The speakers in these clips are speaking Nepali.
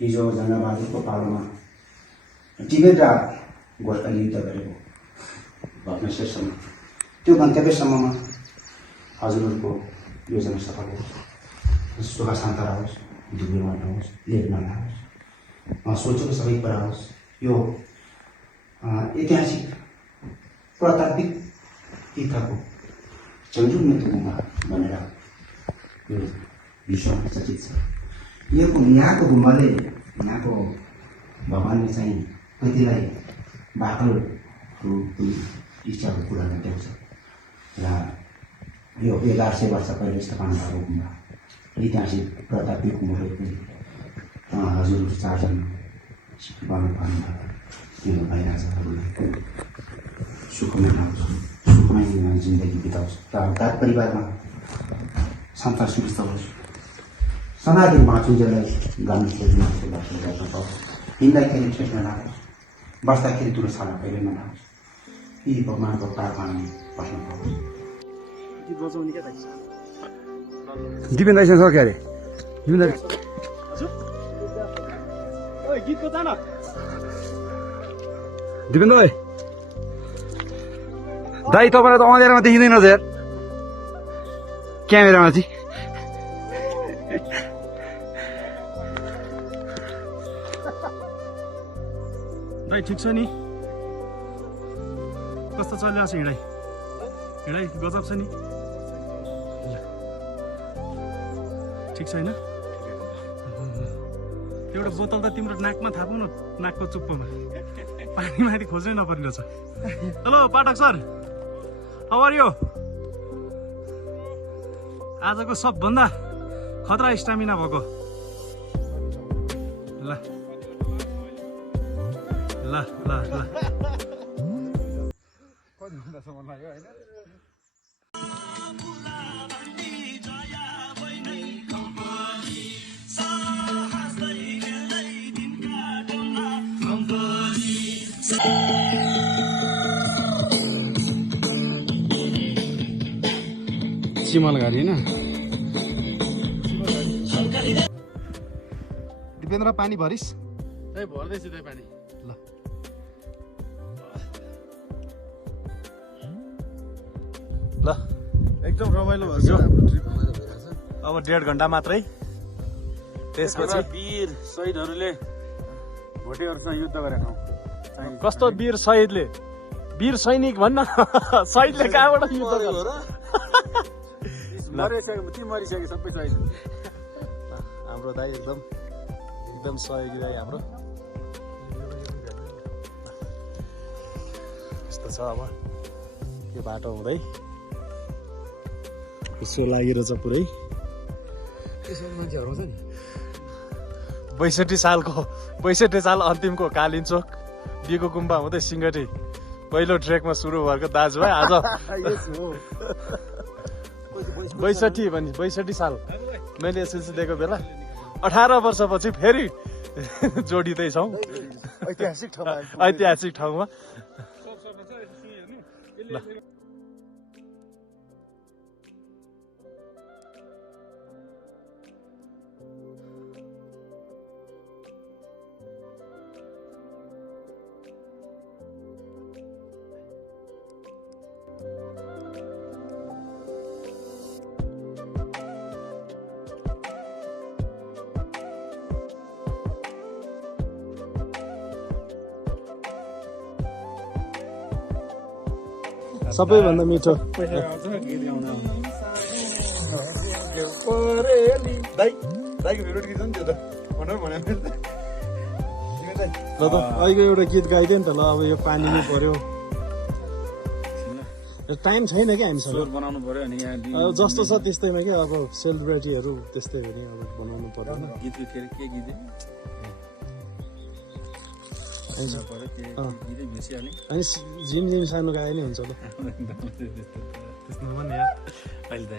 हिजो जनबहादुरको पालोमा टिबेट र गोर्खाली युद्ध गरेको भग्नावशेषसम्म त्यो गन्तव्यसम्ममा हजुरहरूको योजना सफल होस्, सुख शान्ति रहोस्, दुःखमा नहोस्, लेख्न नहोस्, सोचेको सबै कुरा होस्। यो ऐतिहासिक पुरातात्विक तीर्थको चौजुङ गुम्बा भनेर यो विश्वमा चर्चित छ। यहाँको गुम्बाले यहाँको भगवान्ले चाहिँ कतिलाई बाटोहरू इच्छाको कुरा गर्दछ र यो 1100 वर्ष पहिले स्थापना भएको गुम्बा ऐतिहासिक पुरातात्विक गुम्बा पनि हजुर 4 जन भन्नुभयो भाइराजहरूलाई सुखमय होस्, सुखमय जिन्दगी बिताओस् र हतार परिवारमा संसार सुविस्ता होस्, सनादिन बाँचुन्जेललाई गाउँ खोज्नु गर्न पाओस्, हिँड्दाखेरि ठेस नलागोस्, बस्दाखेरि तुलो छाला कहिले नलागोस्, यी भगवान्को प्रार्थना बस्न पाओस्। दिपेन दाइसँग सक्यो अरे दिपेन दाइ दाइ तपाईँलाई त अँध्यारोमा देखिँदैन यार क्यामेरामा चाहिँ। दाइ ठिक छ नि? कस्तो चलिरहेको छ हिँडाइ? हिँडाइ गजब छ नि? ठिक छैन? एउटा बोतल त तिम्रो नाकमा थापौ न, नाकको चुप्पोमा पानी माथि खोज्नै नपर्ने रहेछ। Hello Pathak sir, how are you? आजको सबभन्दा खतरा स्टामिना भएको। ल ल ल ल चिमल गाडी होइन? दिपेन्द्र पानी भरिस्? ए भर्दैछु त्यही पानी। ल ल एकदम रमाइलो भयो हाम्रो ट्रिप। अब 1.5 घण्टा मात्रै, त्यसपछि वीर शहीदहरूले भोटेहरूसँग युद्ध गरेका हौ। कस्तो वीर शहीदले? वीर सैनिक भन्न शहीदले कहाँबाट युद्ध गर्छ? मरिसक्यो सबै शहीद। हाम्रो दाइ एकदम सहयोगी दाइ हाम्रो। यस्तो छ अब यो बाटो हुँदै यसो लागिरहेछ पुरै। 62 साल अन्तिमको कालिन्चोक बिगो गुम्बा हुँदै सिङ्गटी पहिलो ट्रेकमा सुरु भएको दाजुभाइ आज 62 साल मैले एसएलसी दिएको बेला 18 वर्षपछि फेरि जोडिँदैछौँ ऐतिहासिक ठाउँमा। सबैभन्दा मिठो दाइको फेभरेट गीत हो नि त्यो त ल त अहिलेको एउटा गीत गाइदियो नि त। ल अब यो पानी नै पर्यो, टाइम छैन क्या हामीसँग बनाउनु पर्यो। अनि यहाँ जस्तो छ त्यस्तैमा क्या अब सेलिब्रिटीहरू त्यस्तै हो नि, अब बनाउनु पर्यो। गीत के गीत अनि झिम सानो गाए नि हुन्छ। ल त्यसमा पनि यार अहिले त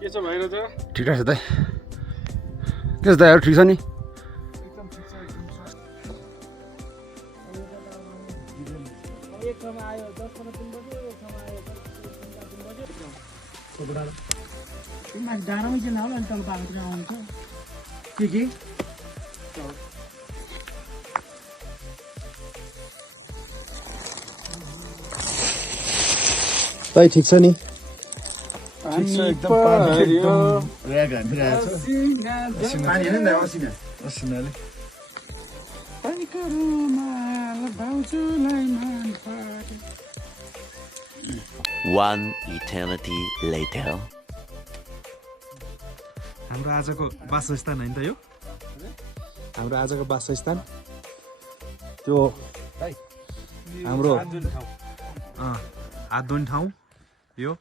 के छ भाइ? ठिक छ दाइ, के छ दाइहरू? ठिक छ नि? डाँडामै चाहिँ नहोला अनि तल बाटो आउँछ के तै ठिक छ नि एकदम पानी एकदम ऱ्याग हानिरहेको छ पानी हेर्नु न असिना असिनाले One eternity later. हाम्रो आजको वासस्थान होइन त यो हाम्रो आजको वासस्थान त्यो हाम्रो हात धुने ठाउँ यो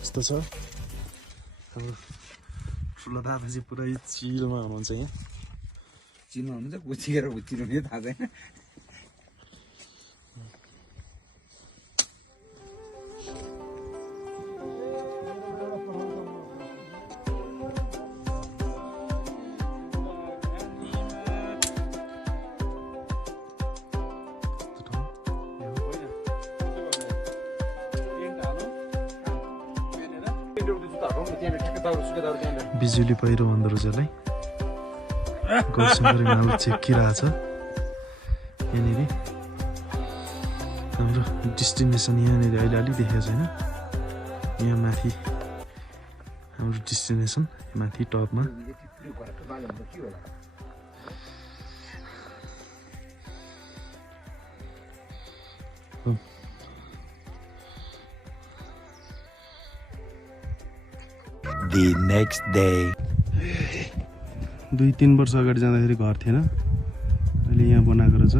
यस्तो छ हाम्रो ठुलो दादा चाहिँ पुरै चिलमा हुनुहुन्छ यहाँ चिन्नु हुन्छ गुचिएर गुचिनु नि थाहा छैन ビジュリパイロンドルじゃないゴーシングルナウチェキラーザयहाँनिर हाम्रो डेस्टिनेसन यहाँनिर अहिले अलि देखेको छैन यहाँ माथि हाम्रो डेस्टिनेसन माथि टपमा The next day. 2-3 वर्ष अगाडि जाँदाखेरि घर थिएन अहिले यहाँ बनाएको रहेछ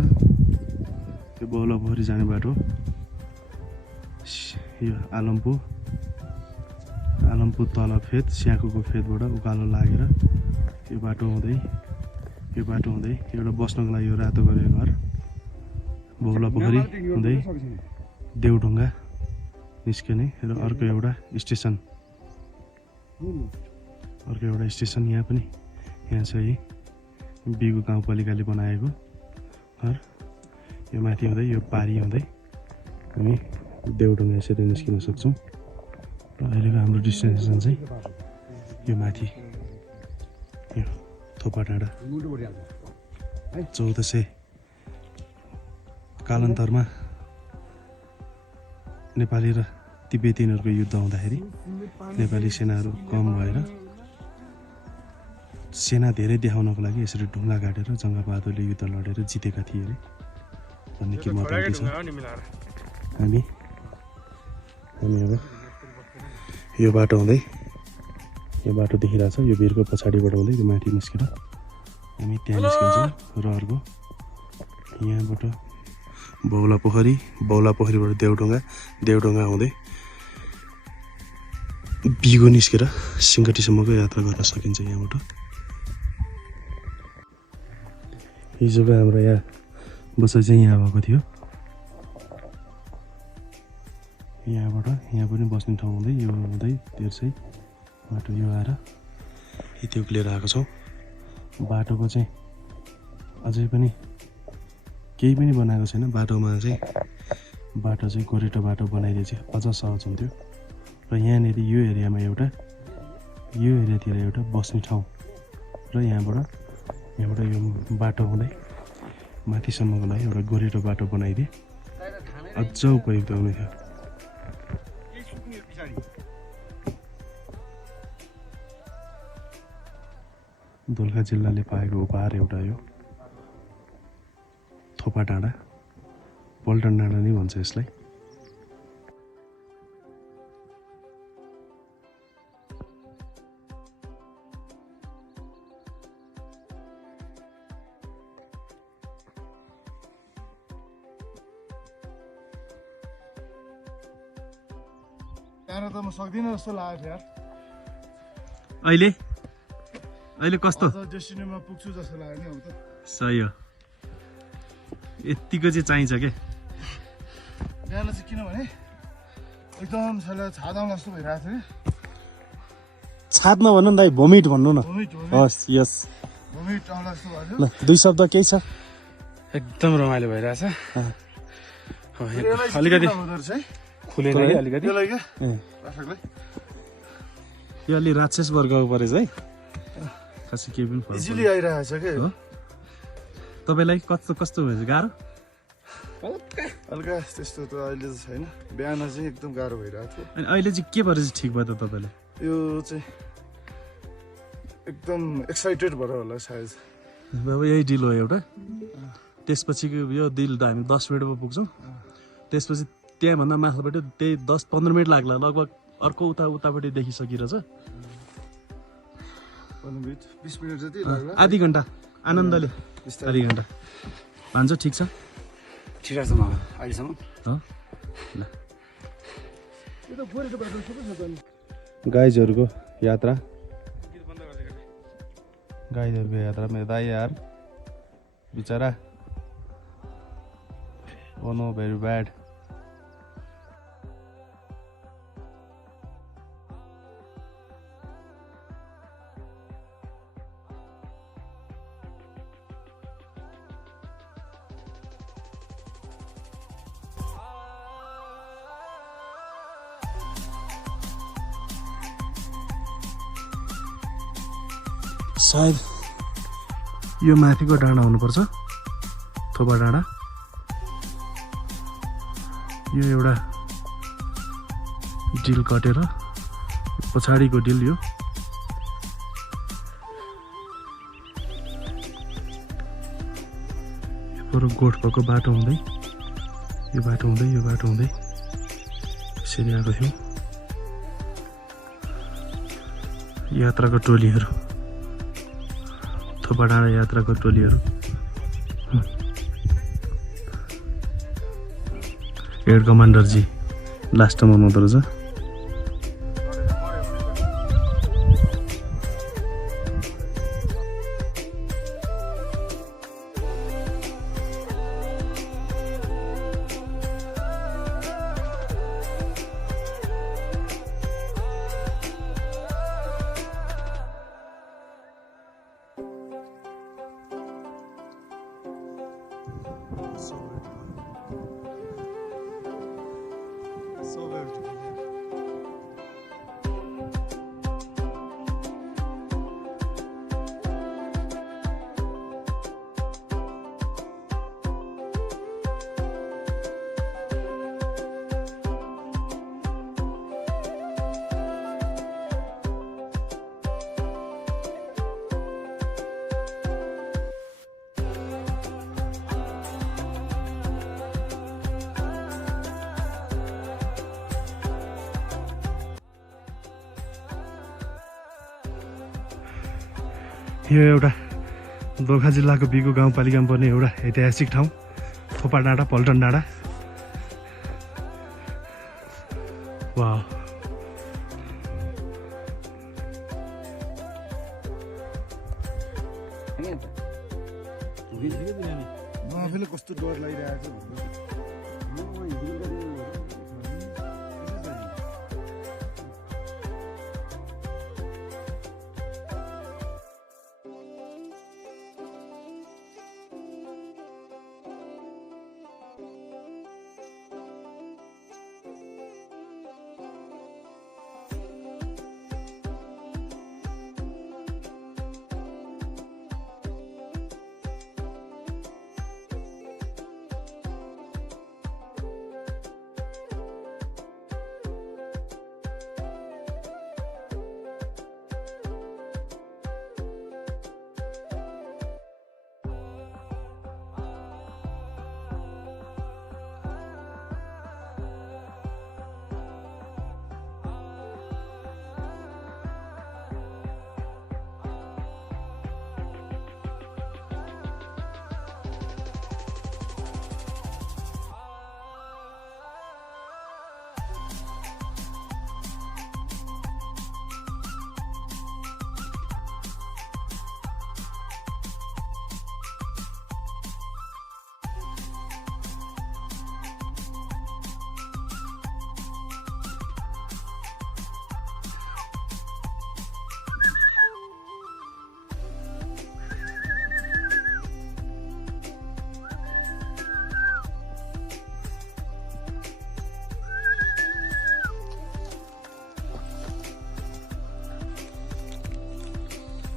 यो बौला पोखरी जाने बाटो यो आलमपुर तल फेद स्याकुको फेदबाट उकालो लागेर यो बाटो हुँदै एउटा बस्नको लागि यो रातो गरेको घर बौला पोखरी हुँदै देउढुङ्गा निस्कने र अर्को एउटा स्टेसन यहाँ पनि यहाँ छ है बिगु गाउँपालिकाले बनाएको घर यो माथि हुँदै यो पारी हुँदै हामी देउढुङ्गा यसरी निस्किन सक्छौँ र अहिलेको हाम्रो डेस्टिनेसन चाहिँ यो माथि यो थोपा डाँडा 1400 कालान्तरमा नेपाली र तिब्बतीहरूको युद्ध हुँदाखेरि नेपाली सेनाहरू कम भएर सेना धेरै देखाउनको लागि यसरी ढुङ्गा काटेर जङ्गबहादुरले युद्ध लडेर जितेका थिए अरे भन्ने किंवदन्ती छ हामी अब यो बाटो हुँदै यो बाटो देखिरहेछ यो भिरको पछाडिबाट हुँदै यो माथि निस्केर हामी त्यहाँ निस्किन्छौँ र अर्को यहाँबाट बौला पोखरीबाट देउढुङ्गा हुँदै बिगो निस्केर सिङ्गटीसम्मको यात्रा गर्न सकिन्छ यहाँबाट हिजोको हाम्रो यहाँ बसाइ चाहिँ यहाँ भएको थियो यहाँ पनि बस्ने ठाउँ हुँदै यो हुँदै तेर्सै बाटो यो आएर यति उक्लिएर आएको छौँ बाटोको चाहिँ अझै पनि केही पनि बनाएको छैन बाटो चाहिँ गोरेटो बाटो बनाइदिए चाहिँ अझ सहज हुन्थ्यो र यहाँनिर यो एरियातिर एउटा बस्ने ठाउँ र यहाँबाट यो बाटो हुँदै माथिसम्मको लागि एउटा गोरेटो बाटो बनाइदिए अझ उपयुक्त हुने थियो दोलखा जिल्लाले पाएको उपहार एउटा यो थोपा डाँडा पल्टन डाँडा नै भन्छ यसलाई त्यहाँ त म सक्दिनँ जस्तो लाग्यो यार अहिले कस्तो डेस्टिनेसनमा पुग्छु जस्तो लाग्यो नि अब त सही हो यतिको चाहिँ चाहिन्छ के त्यहाँलाई चाहिँ किनभने एकदम छादाम जस्तो भइरहेको थियो छादमा भन्नु न दाइ भोमिट भन्नु न भोमिट हस् यस आउँदा जस्तो भयो ल दुई शब्द केही छ एकदम रमाइलो भइरहेछ अलिकति हुँदो रहेछ है खुलेर है अलिकति त्यसलाई क्या पाठकलाई यो अलि राक्षस वर्गको परेछ है खासै केही पनि फरक इजिली आइरहेको छ क्या हो? तपाईँलाई कस्तो कस्तो भएछ गाह्रो हल्का त्यस्तो त अहिले त छैन बिहान चाहिँ एकदम गाह्रो भइरहेको थियो अनि अहिले चाहिँ के भएर चाहिँ ठिक भयो त तपाईँलाई यो चाहिँ एकदम एक्साइटेड भएर होला सायद अब यही डिल हो एउटा त्यसपछिको यो डिल त हामी 10 मिनटमा पुग्छौँ त्यसपछि त्यहाँभन्दा माथिबाट त्यही 10-15 मिनट लाग्ला लगभग अर्को उतापट्टि देखिसकिरहेछ 20 मिनट जति लाग्ला आधी घन्टा आनन्दले आधी घन्टा भन्छ ठिक छ ठिक छ मलाई अहिलेसम्म हो गाइजहरूको यात्रा गाइजहरूको यात्रा मेरो दाइ यार बिचरा ओ नो भेरी ब्याड सायद यो माथिको डाँडा हुनुपर्छ थोपा डाँडा यो एउटा डिल कटेर पछाडिको डिल यो पर गोठको बाटो हुँदै यो बाटो हुँदै यसरी आएको थियो यात्राको टोलीहरू थोपा डाँडा यात्राको टोलीहरू हेड कमान्डर जी लास्टमा हुनुहुँदो रहेछ यो एउटा दोलखा जिल्लाको बिगु गाउँपालिकामा पर्ने एउटा ऐतिहासिक ठाउँ थोपा डाँडा पल्टन डाँडा वाह आफैले कस्तो डर लागिरहेको छ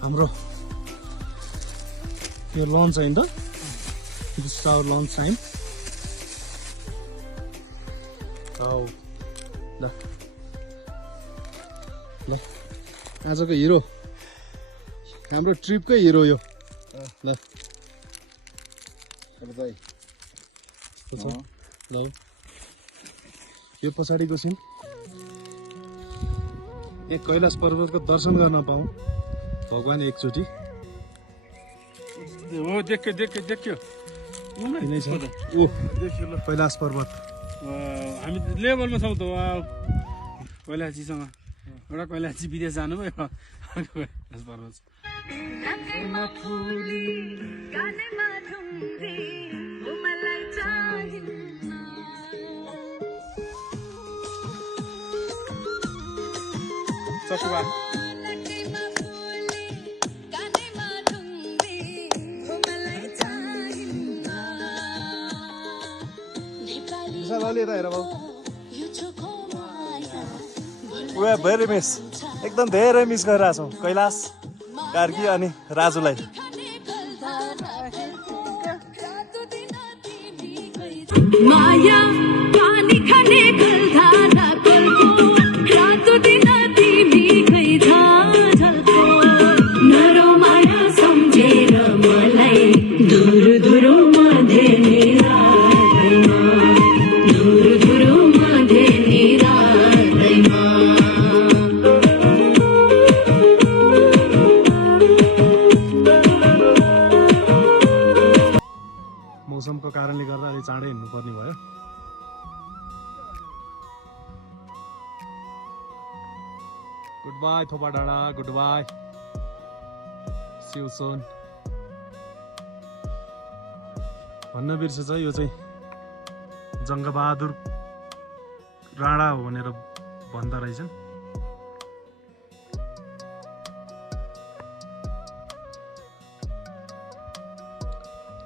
हाम्रो यो लन्च होइन त this is our lunch time ल आजको हिरो हाम्रो ट्रिपकै हिरो यो ल ल यो पछाडिको सिन यहाँ कैलाश पर्वतको दर्शन गर्न पाऊँ भगवान् एकचोटि हो देख्यो यिनै छ ओ कैलाश पर्वत हामी लेभलमा छौँ त कैलाशीसँग एउटा कैलाशी विदेश जानुभयो अर्को कैलाश पर्वत सकुवा भेरी मिस एकदम धेरै मिस गरिरहेको छौँ कैलाश कार्की अनि राजुलाई माया पानी खाने गलधारा रातो दिन तिमीकै झल्को नरो माया सम्झेर मलाई दूर दूरमा धेनी रातैमा दूर दूरमा धेनी रातैमा मौसमको कारणले गर्दा अलि चाँडै हिँड्नुपर्ने भयो गुड बाई थोपा डाँडा गुड बाई सिउसोन भन्न बिर्सेछ यो चाहिँ जङ्गबहादुर राणा हो भनेर भन्दो रहेछन्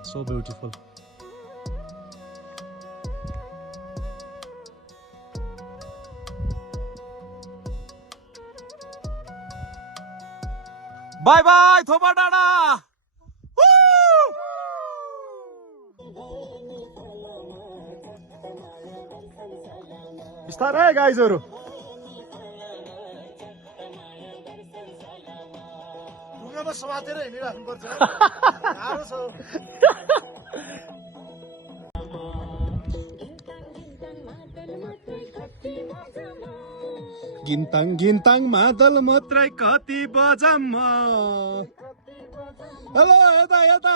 सो ब्युटिफुल बाई बाई थोपा डाँडा बिस्तारै गाइजहरू ढुङ्गामा समातेर हिँडिराख्नुपर्छ गाह्रो छ गिन्ताङ गिन्ताङ मादल मात्रै कति बजाममा हेलो यता यता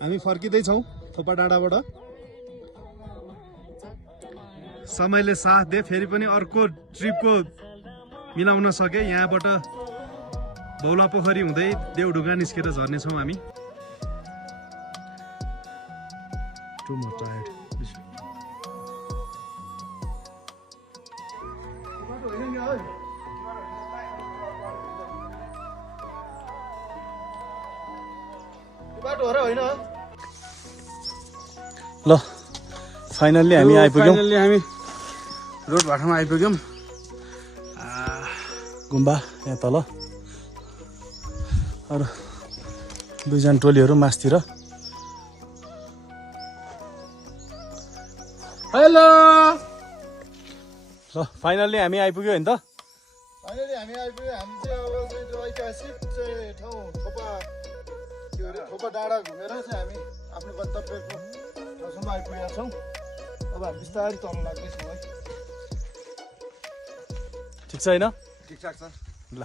हामी फर्किँदैछौँ थोपा डाँडाबाट समयले साथ दिए फेरि पनि अर्को ट्रिपको मिलाउन सके यहाँबाट धौला पोखरी हुँदै देवढुङ्गा निस्केर झर्नेछौँ हामी टु मच टायर्ड ल फाइनल्ली हामी आइपुग्यौँ हामी रोड बाटोमा आइपुग्यौँ गुम्बा यहाँ तल अरू दुईजना टोलीहरू मासतिर हेलो ल फाइनल्ली हामी आइपुग्यो होइन त फाइनली हामी आइपुग्यो हामी चाहिँ अब चाहिँ ऐतिहासिक चाहिँ ठाउँ थोपा डाँडा घुमेर चाहिँ हामी आफ्नो गन्तव्यको ठाउँसम्म आइपुगेका छौँ अब हामी बिस्तारै तल लाग्दैछौँ है ठिक छ होइन ठिकठाक छ ल